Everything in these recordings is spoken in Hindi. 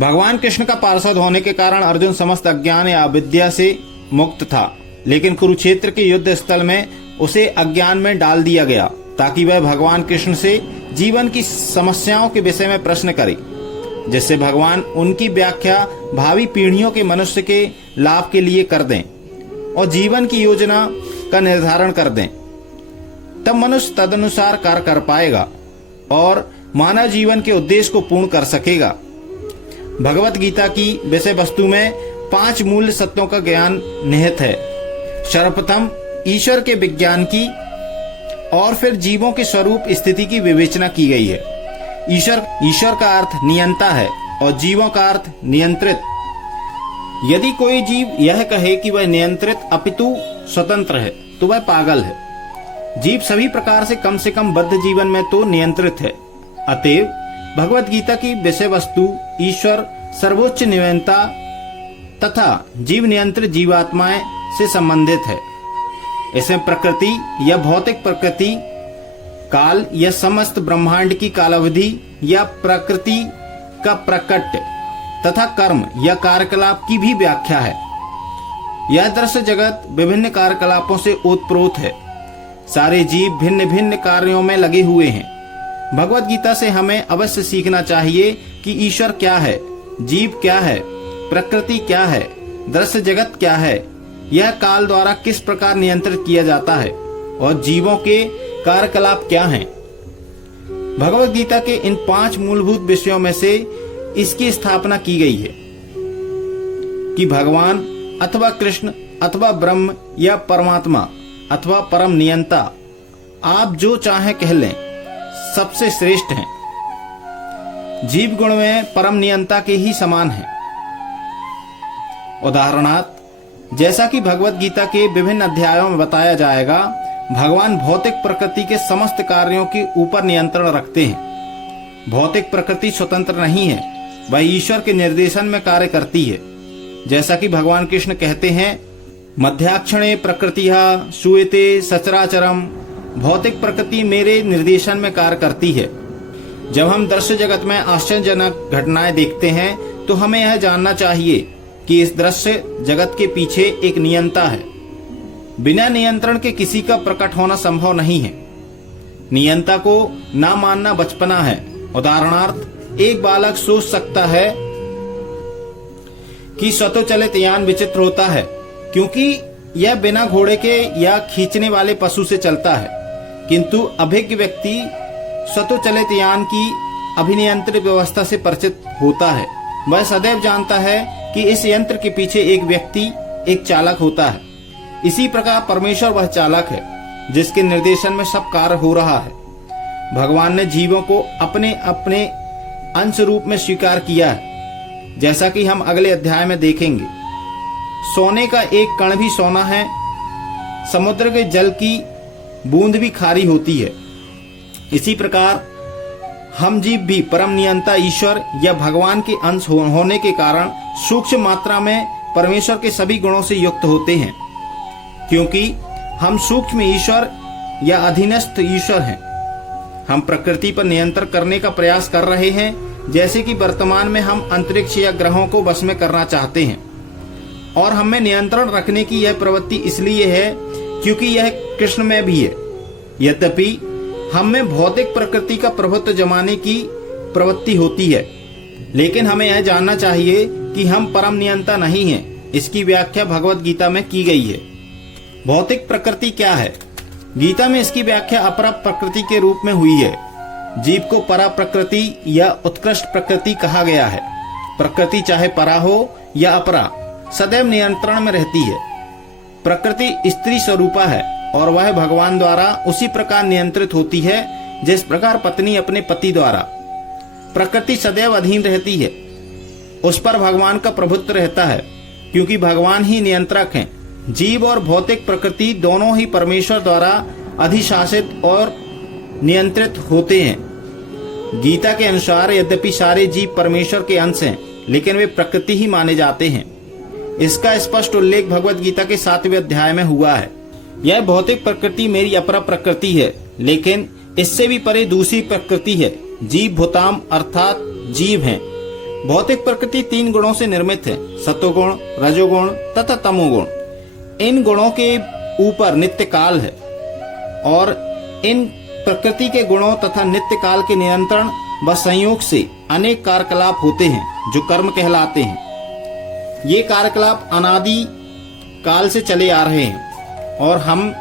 भगवान कृष्ण का पार्षद होने के कारण अर्जुन समस्त अज्ञान या अविद्या से मुक्त था, लेकिन कुरुक्षेत्र के युद्ध स्थल में उसे अज्ञान में डाल दिया गया ताकि वह भगवान कृष्ण से जीवन की समस्याओं के विषय में प्रश्न करे, जिससे भगवान उनकी व्याख्या भावी पीढ़ियों के मनुष्य के लाभ के लिए कर दें और जीवन की योजना का निर्धारण कर दें। तब मनुष्य तदनुसार कार्य कर पाएगा और मानव जीवन के उद्देश्य को पूर्ण कर सकेगा। भगवत गीता की विषय वस्तु में 5 मूल सत्यों का ज्ञान निहित है। सर्वप्रथम ईश्वर के विज्ञान की और फिर जीवों के स्वरूप स्थिति की विवेचना की गई है। ईश्वर का अर्थ नियंता है और जीवों का अर्थ नियंत्रित। यदि कोई जीव यह कहे कि वह नियंत्रित अपितु स्वतंत्र है तो वह पागल है। जीव सभी प्रकार से कम बद्ध जीवन में तो नियंत्रित है। अतएव भगवत गीता की विषय वस्तु ईश्वर सर्वोच्च नियंता तथा जीव नियंत्रित जीवात्माएं से संबंधित है। इसमें प्रकृति या भौतिक प्रकृति, काल या समस्त ब्रह्मांड की कालावधि या प्रकृति का प्रकट तथा कर्म या कार्यकलाप की भी व्याख्या है। यह दृश्य जगत विभिन्न कार्यकलापों से ओतप्रोत है। सारे जीव भिन्न भिन्न कार्यों में लगे हुए हैं। भगवत गीता से हमें अवश्य सीखना चाहिए कि ईश्वर क्या है, जीव क्या है, प्रकृति क्या है, दृश्य जगत क्या है, यह काल द्वारा किस प्रकार नियंत्रित किया जाता है और जीवों के कार्यकलाप क्या हैं। भगवत गीता के इन 5 मूलभूत विषयों में से इसकी स्थापना की गई है कि भगवान अथवा कृष्ण अथवा ब्रह्म या परमात्मा अथवा परम नियंता, आप जो चाहें कह लें, सबसे श्रेष्ठ हैं। जीव गुण में परम नियंता के ही समान हैं। उदाहरणार्थ, जैसा कि भगवत गीता के विभिन्न अध्यायों में बताया जाएगा, भगवान भौतिक प्रकृति के समस्त कार्यों के ऊपर नियंत्रण रखते हैं। भौतिक प्रकृति स्वतंत्र नहीं है, वह ईश्वर के निर्देशन में कार्य करती है। जैसा कि भगवान कृष्ण कहते हैं, मध्याक्षणे प्रकृतिः श्रूयते सचराचरम, भौतिक प्रकृति मेरे निर्देशन में कार्य करती है। जब हम दृश्य जगत में आश्चर्यजनक घटनाएं देखते हैं तो हमें यह जानना चाहिए कि इस दृश्य जगत के पीछे एक नियंता है। बिना नियंत्रण के किसी का प्रकट होना संभव नहीं है। नियंता को ना मानना बचपना है। उदाहरणार्थ, एक बालक सोच सकता है कि स्वतःचलित यान विचित्र होता है क्योंकि यह बिना घोड़े के या खींचने वाले पशु से चलता है, किंतु अभिज्ञ व्यक्ति स्वतःचलित यान की अभिनियंत्रित व्यवस्था से परिचित होता है। वह सदैव जानता है कि इस यंत्र के पीछे एक व्यक्ति, एक चालक होता है। इसी प्रकार परमेश्वर वह चालक है जिसके निर्देशन में सब कार्य हो रहा है। भगवान ने जीवों को अपने अपने अंश रूप में स्वीकार किया है, जैसा कि हम अगले अध्याय में देखेंगे। सोने का एक कण भी सोना है, समुद्र के जल की बूंद भी खारी होती है। इसी प्रकार हम जीव भी परम नियंता ईश्वर या भगवान के अंश होने के कारण सूक्ष्म मात्रा में परमेश्वर के सभी गुणों से युक्त होते हैं, क्योंकि हम सूक्ष्म ईश्वर या अधीनस्थ ईश्वर हैं। हम प्रकृति पर नियंत्रण करने का प्रयास कर रहे हैं, जैसे कि वर्तमान में हम अंतरिक्ष या ग्रहों को वश में करना चाहते हैं। और हमें नियंत्रण रखने की यह प्रवृत्ति इसलिए है क्योंकि यह कृष्ण में भी है। यद्यपि हम में भौतिक प्रकृति का प्रभुत्व जमाने की प्रवृत्ति होती है, लेकिन हमें यह जानना चाहिए कि हम परम नियंता नहीं हैं। इसकी व्याख्या भगवत गीता में की गई है। भौतिक प्रकृति क्या है? गीता में इसकी व्याख्या अपरा प्रकृति के रूप में हुई है। जीव को परा प्रकृति या उत्कृष्ट प्रकृति कहा गया है। प्रकृति चाहे परा हो या अपरा, सदैव नियंत्रण में रहती है। प्रकृति स्त्री स्वरूपा है और वह भगवान द्वारा उसी प्रकार नियंत्रित होती है जिस प्रकार पत्नी अपने पति द्वारा। प्रकृति सदैव अधीन रहती है, उस पर भगवान का प्रभुत्व रहता है, क्योंकि भगवान ही नियंत्रक हैं। जीव और भौतिक प्रकृति दोनों ही परमेश्वर द्वारा अधिशासित और नियंत्रित होते हैं। गीता के अनुसार यद्यपि सारे जीव परमेश्वर के अंश हैं, लेकिन वे प्रकृति ही माने जाते हैं। इसका स्पष्ट उल्लेख भगवत गीता के 7वें अध्याय में हुआ है। यह भौतिक प्रकृति मेरी अपरा प्रकृति है, लेकिन इससे भी परे दूसरी प्रकृति है। जीव भूताम अर्थात जीव हैं। भौतिक प्रकृति 3 गुणों से निर्मित है, सत्वगुण, रजोगुण तथा तमोगुण। इन गुणों के ऊपर नित्य काल है और इन प्रकृति के गुणों तथा नित्य काल के नियंत्रण व संयोग से अनेक कार्यकलाप होते हैं जो कर्म कहलाते हैं। ये कार्यकलाप अनादि काल से चले आ रहे हैं और हम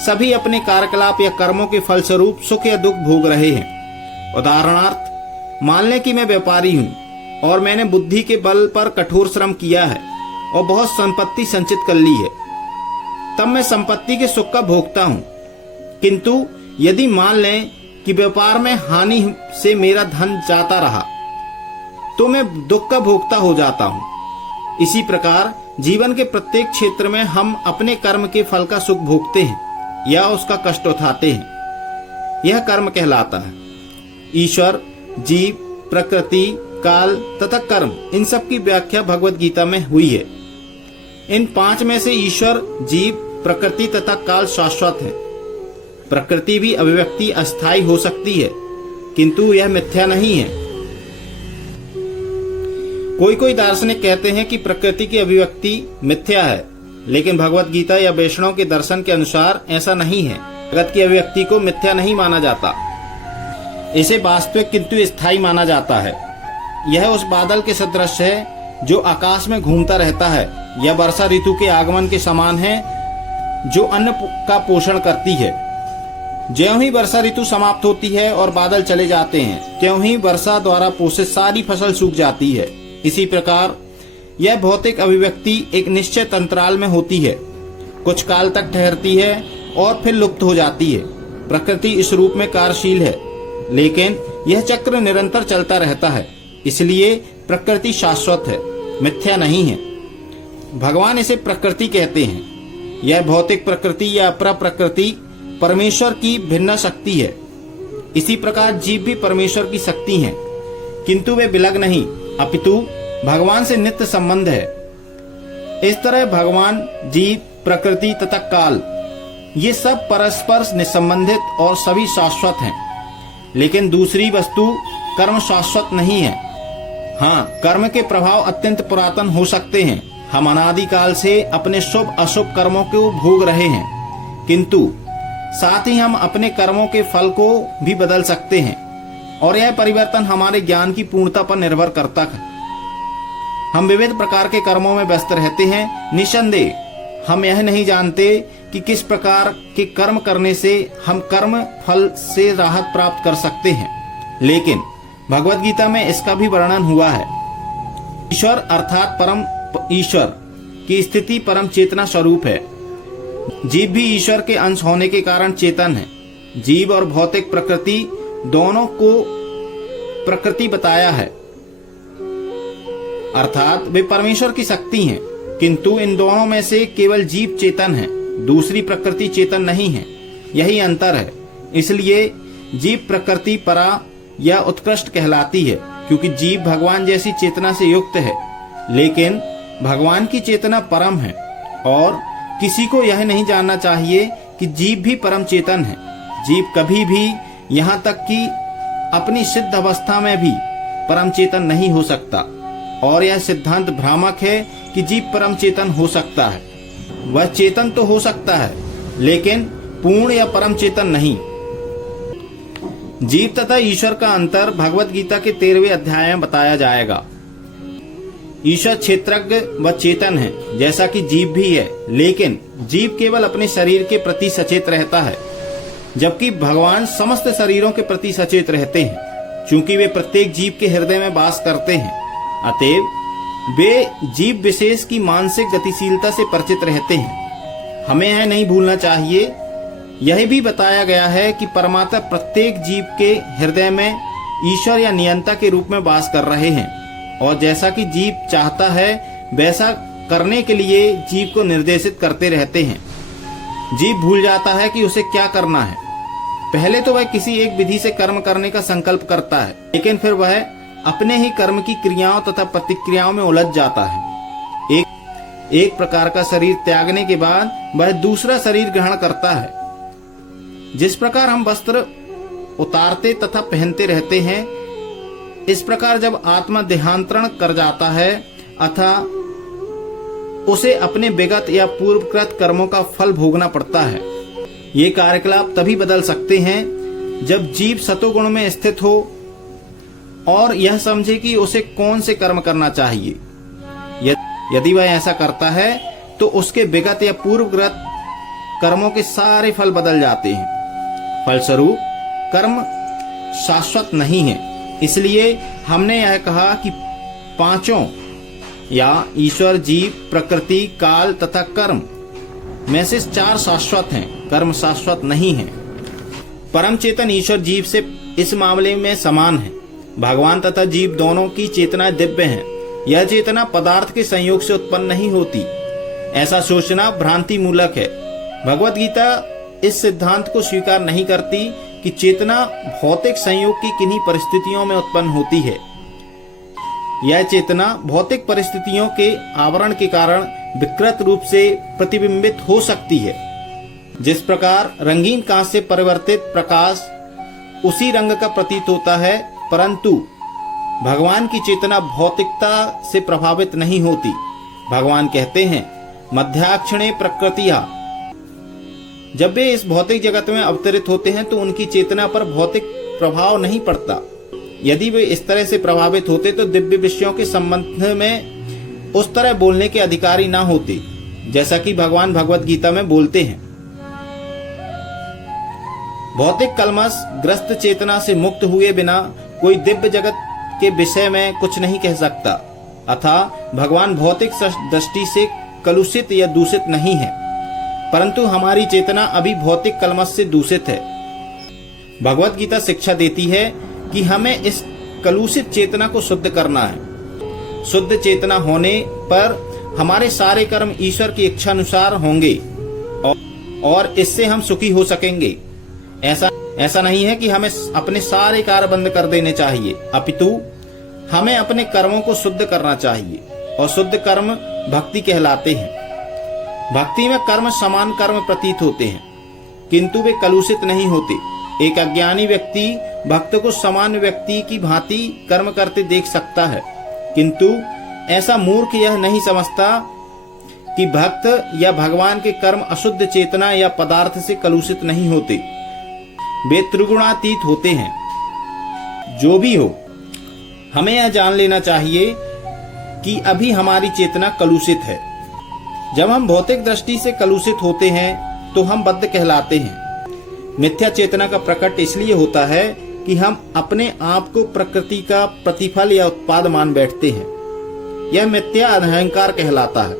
सभी अपने कार्यकलाप या कर्मों के फलस्वरूप सुख या दुख भोग रहे हैं। उदाहरणार्थ, मान लें कि मैं व्यापारी हूँ और मैंने बुद्धि के बल पर कठोर श्रम किया है और बहुत संपत्ति संचित कर ली है, तब मैं संपत्ति के सुख का भोगता हूँ। किंतु यदि मान लें कि व्यापार में हानि से मेरा धन जाता रहा तो मैं दुख का भोगता हो जाता हूँ। इसी प्रकार जीवन के प्रत्येक क्षेत्र में हम अपने कर्म के फल का सुख भोगते हैं या उसका कष्ट उठाते हैं। यह कर्म कहलाता है। ईश्वर, जीव, प्रकृति, काल तथा कर्म, इन सब की व्याख्या भगवत गीता में हुई है। इन 5 में से ईश्वर, जीव, प्रकृति तथा काल शाश्वत है। प्रकृति भी अभिव्यक्ति अस्थायी हो सकती है, किंतु यह मिथ्या नहीं है। कोई दार्शनिक कहते हैं कि प्रकृति की अभिव्यक्ति मिथ्या है, लेकिन भगवत गीता या वैष्णव के दर्शन के अनुसार ऐसा नहीं है। जगत की अभिव्यक्ति को मिथ्या नहीं माना जाता, इसे वास्तविक किंतु स्थायी माना जाता है। यह उस बादल के सदृश है जो आकाश में घूमता रहता है, या वर्षा ऋतु के आगमन के समान है जो अन्न का पोषण करती है। ज्यों ही वर्षा ऋतु समाप्त होती है और बादल चले जाते हैं, त्यों ही वर्षा द्वारा पोषित सारी फसल सूख जाती है। इसी प्रकार यह भौतिक अभिव्यक्ति एक निश्चित अंतराल में होती है, कुछ काल तक ठहरती है और फिर लुप्त हो जाती है। प्रकृति इस रूप में कार्यशील है, लेकिन यह चक्र निरंतर चलता रहता है, इसलिए प्रकृति शाश्वत है, मिथ्या नहीं है। भगवान इसे प्रकृति कहते हैं। यह भौतिक प्रकृति या अपर प्रकृति परमेश्वर की भिन्न शक्ति है। इसी प्रकार जीव भी परमेश्वर की शक्ति हैं, किंतु वे विलग नहीं, अपितु भगवान से नित्य संबंध है। इस तरह भगवान, जीव, प्रकृति तथा काल, ये सब परस्पर निसंबंधित और सभी शाश्वत हैं। लेकिन दूसरी वस्तु कर्म शाश्वत नहीं है। हाँ, कर्म के प्रभाव अत्यंत पुरातन हो सकते हैं। हम अनादिकाल से अपने शुभ अशुभ कर्मों को भोग रहे हैं, किंतु साथ ही हम अपने कर्मों के फल को भी बदल सकते हैं और यह परिवर्तन हमारे ज्ञान की पूर्णता पर निर्भर करता है। हम विविध प्रकार के कर्मों में व्यस्त रहते हैं। निसंदेह हम यह नहीं जानते कि किस प्रकार के कर्म करने से हम कर्म फल से राहत प्राप्त कर सकते हैं, लेकिन भगवत गीता में इसका भी वर्णन हुआ है। ईश्वर अर्थात परम ईश्वर की स्थिति परम चेतना स्वरूप है। जीव भी ईश्वर के अंश होने के कारण चेतन है। जीव और भौतिक प्रकृति दोनों को प्रकृति बताया है, अर्थात वे परमेश्वर की शक्ति हैं, किंतु इन दोनों में से केवल जीव चेतन है, दूसरी प्रकृति चेतन नहीं है। यही अंतर है। इसलिए जीव प्रकृति परा या उत्कृष्ट कहलाती है, क्योंकि जीव भगवान जैसी चेतना से युक्त है, लेकिन भगवान की चेतना परम है। और किसी को यह नहीं जानना चाहिए कि जीव भी परम चेतन है। जीव कभी भी, यहाँ तक कि अपनी सिद्ध अवस्था में भी परम चेतन नहीं हो सकता, और यह सिद्धांत भ्रामक है कि जीव परम चेतन हो सकता है। वह चेतन तो हो सकता है, लेकिन पूर्ण या परम चेतन नहीं। जीव तथा ईश्वर का अंतर भगवत गीता के 13वें अध्याय में बताया जाएगा। ईश्वर क्षेत्रज्ञ व चेतन है, जैसा कि जीव भी है, लेकिन जीव केवल अपने शरीर के प्रति सचेत रहता है, जबकि भगवान समस्त शरीरों के प्रति सचेत रहते हैं, क्योंकि वे प्रत्येक जीव के हृदय में वास करते हैं। अतएव वे जीव विशेष की मानसिक गतिशीलता से परिचित रहते हैं। हमें यह नहीं भूलना चाहिए। यह भी बताया गया है कि परमात्मा प्रत्येक जीव के हृदय में ईश्वर या नियंता के रूप में वास कर रहे हैं, और जैसा कि जीव चाहता है वैसा करने के लिए जीव को निर्देशित करते रहते हैं। जीव भूल जाता है कि उसे क्या करना है। पहले तो वह किसी एक विधि से कर्म करने का संकल्प करता है, लेकिन फिर वह अपने ही कर्म की क्रियाओं तथा प्रतिक्रियाओं में उलझ जाता है। एक प्रकार का शरीर त्यागने के बाद वह दूसरा शरीर ग्रहण करता है। जिस प्रकार हम वस्त्र उतारते तथा पहनते रहते हैं, इस प्रकार जब आत्मा देहांतरण कर जाता है अथवा उसे अपने विगत या पूर्वकृत कर्मों का फल भोगना पड़ता है। ये कार्यकलाप तभी बदल सकते हैं जब जीव सतोगुण में स्थित हो और यह समझे कि उसे कौन से कर्म करना चाहिए। यदि वह ऐसा करता है तो उसके विगत या पूर्वकृत कर्मों के सारे फल बदल जाते हैं। फलस्वरूप कर्म शाश्वत नहीं है। इसलिए हमने यह कहा कि पांचों या ईश्वर, जीव, प्रकृति, काल तथा कर्म में से 4 शाश्वत हैं, कर्म शाश्वत नहीं है। परम चेतन ईश्वर जीव से इस मामले में समान है। भगवान तथा जीव दोनों की चेतना दिव्य है। यह चेतना पदार्थ के संयोग से उत्पन्न नहीं होती। ऐसा सोचना भ्रांति मूलक है। भगवत गीता इस सिद्धांत को स्वीकार नहीं करती कि चेतना भौतिक संयोग की किन्हीं परिस्थितियों में उत्पन्न होती है। यह चेतना भौतिक परिस्थितियों के आवरण के कारण विकृत रूप से प्रतिबिंबित हो सकती है। जिस प्रकार रंगीन कांच से परिवर्तित प्रकाश उसी रंग का प्रतीत होता है, परंतु भगवान की चेतना भौतिकता से प्रभावित नहीं होती। भगवान कहते हैं, मध्याक्षणे प्रकृतिया। जब वे इस भौतिक जगत में अवतरित होते हैं तो उनकी चेतना पर भौतिक प्रभाव नहीं पड़ता। यदि वे इस तरह से प्रभावित होते तो दिव्य विषयों के संबंध में उस तरह बोलने के अधिकारी ना होते, जैसा कि भगवान भगवत गीता में बोलते हैं। भौतिक कलमश ग्रस्त चेतना से मुक्त हुए बिना कोई दिव्य जगत के विषय में कुछ नहीं कह सकता। अतः भगवान भौतिक दृष्टि से कलुषित या दूषित नहीं है, परंतु हमारी चेतना अभी भौतिक कलमश से दूषित है। भगवत गीता शिक्षा देती है कि हमें इस कलुषित चेतना को शुद्ध करना है। शुद्ध चेतना होने पर हमारे सारे कर्म ईश्वर की इच्छा अनुसार होंगे और इससे हम सुखी हो सकेंगे। ऐसा नहीं है कि हमें अपने सारे कार्य बंद कर देने चाहिए, अपितु हमें अपने कर्मों को शुद्ध करना चाहिए, और शुद्ध कर्म भक्ति कहलाते हैं। भक्ति में कर्म समान कर्म प्रतीत होते हैं, किंतु वे कलुषित नहीं होते। एक अज्ञानी व्यक्ति भक्त को सामान्य व्यक्ति की भांति कर्म करते देख सकता है, किंतु ऐसा मूर्ख यह नहीं समझता कि भक्त या भगवान के कर्म अशुद्ध चेतना या पदार्थ से कलुषित नहीं होते, वे त्रिगुणातीत होते हैं। जो भी हो, हमें यह जान लेना चाहिए कि अभी हमारी चेतना कलुषित है। जब हम भौतिक दृष्टि से कलुषित होते हैं तो हम बद्ध कहलाते हैं। मिथ्या चेतना का प्रकट इसलिए होता है कि हम अपने आप को प्रकृति का प्रतिफल या उत्पाद मान बैठते हैं। यह मिथ्या अहंकार कहलाता है।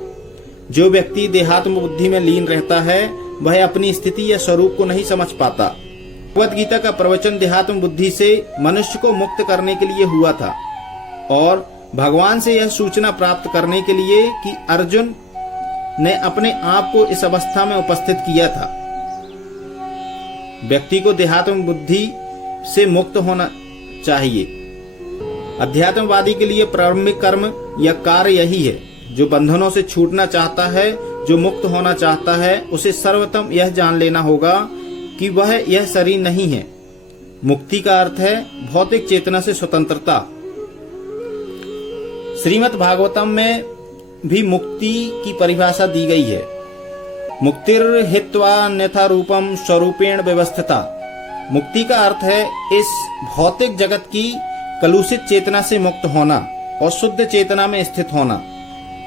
जो व्यक्ति देहात्म बुद्धि में लीन रहता है वह अपनी स्थिति या स्वरूप को नहीं समझ पाता। भगवत गीता का प्रवचन देहात्म बुद्धि से मनुष्य को मुक्त करने के लिए हुआ था और भगवान से यह सूचना प्राप्त करने के लिए कि अर्जुन ने अपने आप को इस अवस्था में उपस्थित किया था। व्यक्ति को देहात्म बुद्धि से मुक्त होना चाहिए। अध्यात्मवादी के लिए प्रारंभिक कर्म या कार्य यही है। जो बंधनों से छूटना चाहता है, जो मुक्त होना चाहता है, उसे सर्वप्रथम यह जान लेना होगा कि वह यह शरीर नहीं है। मुक्ति का अर्थ है भौतिक चेतना से स्वतंत्रता। श्रीमद् भागवतम में भी मुक्ति की परिभाषा दी गई है। मुक्तिर्हित्वा अन्यथा रूपम स्वरूपेण व्यवस्थिता। मुक्ति का अर्थ है इस भौतिक जगत की कलुषित चेतना से मुक्त होना और शुद्ध चेतना में स्थित होना।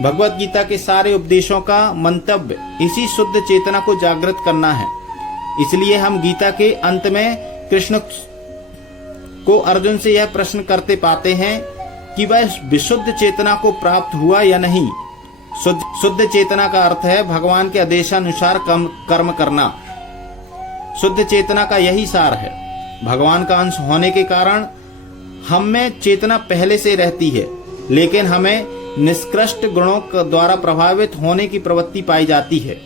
भगवत गीता के सारे उपदेशों का मंतव्य इसी शुद्ध चेतना को जागृत करना है। इसलिए हम गीता के अंत में कृष्ण को अर्जुन से यह प्रश्न करते पाते हैं कि वह विशुद्ध चेतना को प्राप्त हुआ या नहीं। शुद्ध चेतना का अर्थ है भगवान के आदेशानुसार कर्म करना। शुद्ध चेतना का यही सार है। भगवान का अंश होने के कारण हम में चेतना पहले से रहती है, लेकिन हमें निष्कृष्ट गुणों द्वारा प्रभावित होने की प्रवृत्ति पाई जाती है।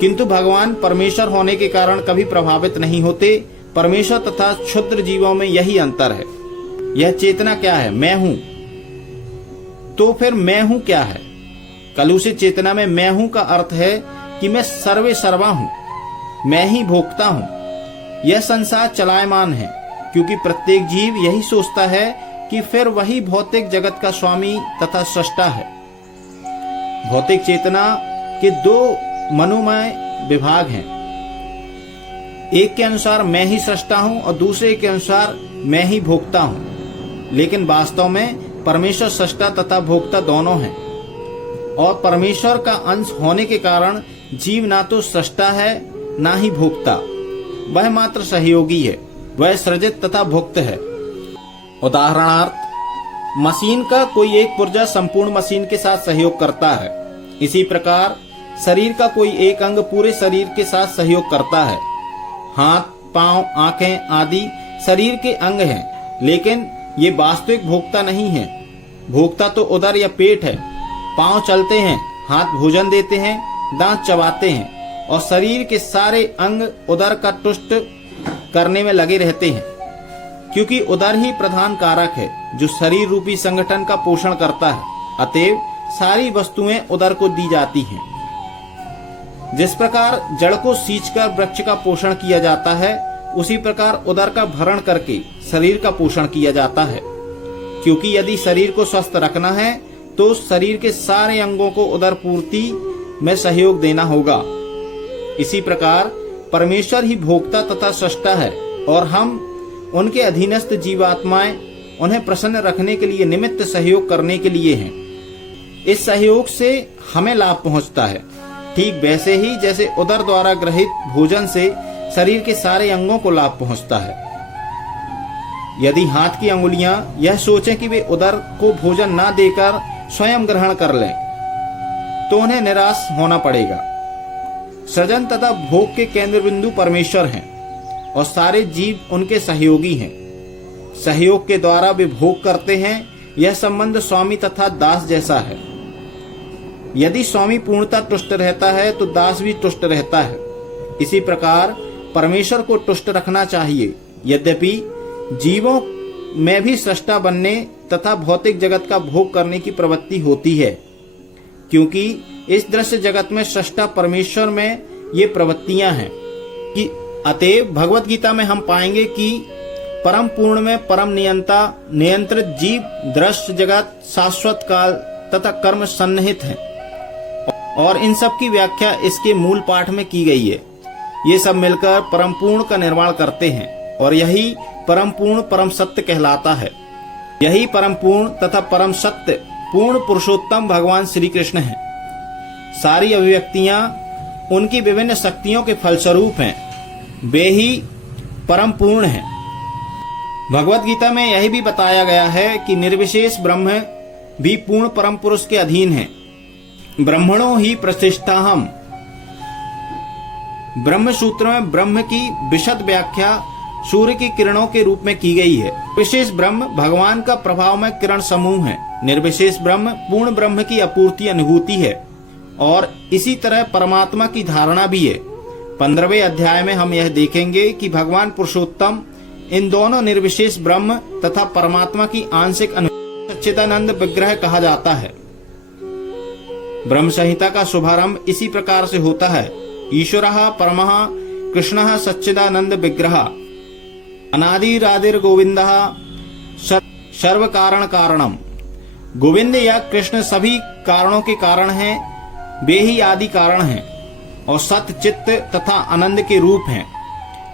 किंतु भगवान परमेश्वर होने के कारण कभी प्रभावित नहीं होते। परमेश्वर तथा क्षुद्र जीवों में यही अंतर है। यह चेतना क्या है? मैं हूं। तो फिर मैं हूं क्या है? कलुषित चेतना में मैं हूं का अर्थ है कि मैं सर्वे सर्वा हूं, मैं ही भोक्ता हूं। यह संसार चलायमान है, क्योंकि प्रत्येक जीव यही सोचता है कि फिर वही भौतिक जगत का स्वामी तथा सृष्टा है। भौतिक चेतना के दो मनोमय विभाग हैं। एक के अनुसार मैं ही सृष्टा हूं और दूसरे के अनुसार मैं ही भोक्ता हूं। लेकिन वास्तव में परमेश्वर सृष्टा तथा भोक्ता दोनों हैं और परमेश्वर का अंश होने के कारण जीव ना तो सृष्टा है ना ही भोक्ता, वह मात्र सहयोगी है। वह सृजित तथा भुक्त है। उदाहरणार्थ, मशीन का कोई एक पुर्जा संपूर्ण मशीन के साथ सहयोग करता है। इसी प्रकार शरीर का कोई एक अंग पूरे शरीर के साथ सहयोग करता है। हाथ, पांव, आंखें आदि शरीर के अंग हैं, लेकिन ये वास्तविक भोक्ता नहीं है। भोक्ता तो उदर या पेट है। पांव चलते हैं, हाथ भोजन देते हैं, दांत चबाते हैं और शरीर के सारे अंग उदर का तुष्ट करने में लगे रहते हैं, क्योंकि उदर ही प्रधान कारक है जो शरीर रूपी संगठन का पोषण करता है। अतएव सारी वस्तुएं उदर को दी जाती हैं। जिस प्रकार जड़ को सींचकर वृक्ष का पोषण किया जाता है, उसी प्रकार उदर का भरण करके शरीर का पोषण किया जाता है। क्योंकि यदि शरीर को स्वस्थ रखना है तो शरीर के सारे अंगों को उदर पूर्ति में सहयोग देना होगा। इसी प्रकार परमेश्वर ही भोक्ता तथा सृष्टा है और हम उनके अधीनस्थ जीवात्माएं उन्हें प्रसन्न रखने के लिए निमित्त सहयोग करने के लिए हैं। इस सहयोग से हमें लाभ पहुंचता है, ठीक वैसे ही जैसे उदर द्वारा ग्रहित भोजन से शरीर के सारे अंगों को लाभ पहुंचता है। यदि हाथ की अंगुलियां यह सोचें कि वे उदर को भोजन ना देकर स्वयं ग्रहण कर लें, तो उन्हें निराश होना पड़ेगा। सृजन तथा भोग के केंद्र बिंदु परमेश्वर हैं और सारे जीव उनके सहयोगी हैं। सहयोग के द्वारा वे भोग करते हैं। यह संबंध स्वामी तथा दास जैसा है। यदि स्वामी पूर्णतः तुष्ट रहता है तो दास भी तुष्ट रहता है। इसी प्रकार परमेश्वर को तुष्ट रखना चाहिए। यद्यपि जीवों में भी सृष्टा बनने तथा भौतिक जगत का भोग करने की प्रवृत्ति होती है, क्योंकि इस दृश्य जगत में सृष्टा परमेश्वर में ये प्रवृत्तियां हैं कि अतएव भगवत गीता में हम पाएंगे कि परम पूर्ण में परम नियंता नियंत्रित जीव दृश्य जगत शाश्वत काल तथा कर्म सन्निहित हैं और इन सब की व्याख्या इसके मूल पाठ में की गई है। ये सब मिलकर परम पूर्ण का निर्माण करते हैं और यही परम पूर्ण परम सत्य कहलाता है। यही परम पूर्ण तथा परम सत्य पूर्ण पुरुषोत्तम भगवान श्री कृष्ण हैं। सारी अभिव्यक्तियां उनकी विभिन्न शक्तियों के फलस्वरूप हैं। वे ही परम पूर्ण हैं। भगवत गीता में यही भी बताया गया है कि निर्विशेष ब्रह्म भी पूर्ण परम पुरुष के अधीन है। ब्रह्मणो ही प्रतिष्ठाहम्। ब्रह्म सूत्र में ब्रह्म की विशद व्याख्या सूर्य की किरणों के रूप में की गई है। विशेष ब्रह्म भगवान का प्रभावमय किरण समूह है। निर्विशेष ब्रह्म पूर्ण ब्रह्म की अपूर्ति अनुभूति है और इसी तरह परमात्मा की धारणा भी है। 15वें अध्याय में हम यह देखेंगे कि भगवान पुरुषोत्तम इन दोनों निर्विशेष ब्रह्म तथा परमात्मा की आंशिक अनुभूति सच्चिदानंद विग्रह कहा जाता है। ब्रह्म संहिता का शुभारंभ इसी प्रकार से होता है। ईश्वरः परमः कृष्णः सच्चिदानंद विग्रह अनादिरादिर गोविंदः सर्व कारण कारणम। गोविंद या कृष्ण सभी कारणों के कारण हैं। वे ही आदि कारण हैं और सत्य चित्त तथा आनंद के रूप हैं।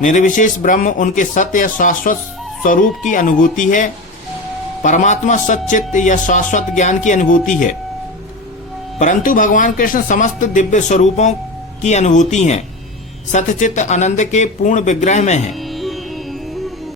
निर्विशेष ब्रह्म उनके सत्य या शाश्वत स्वरूप की अनुभूति है। परमात्मा सच्चित्त या शाश्वत ज्ञान की अनुभूति है। परंतु भगवान कृष्ण समस्त दिव्य स्वरूपों की अनुभूति हैं। सत्यचित्त आनंद के पूर्ण विग्रह में है।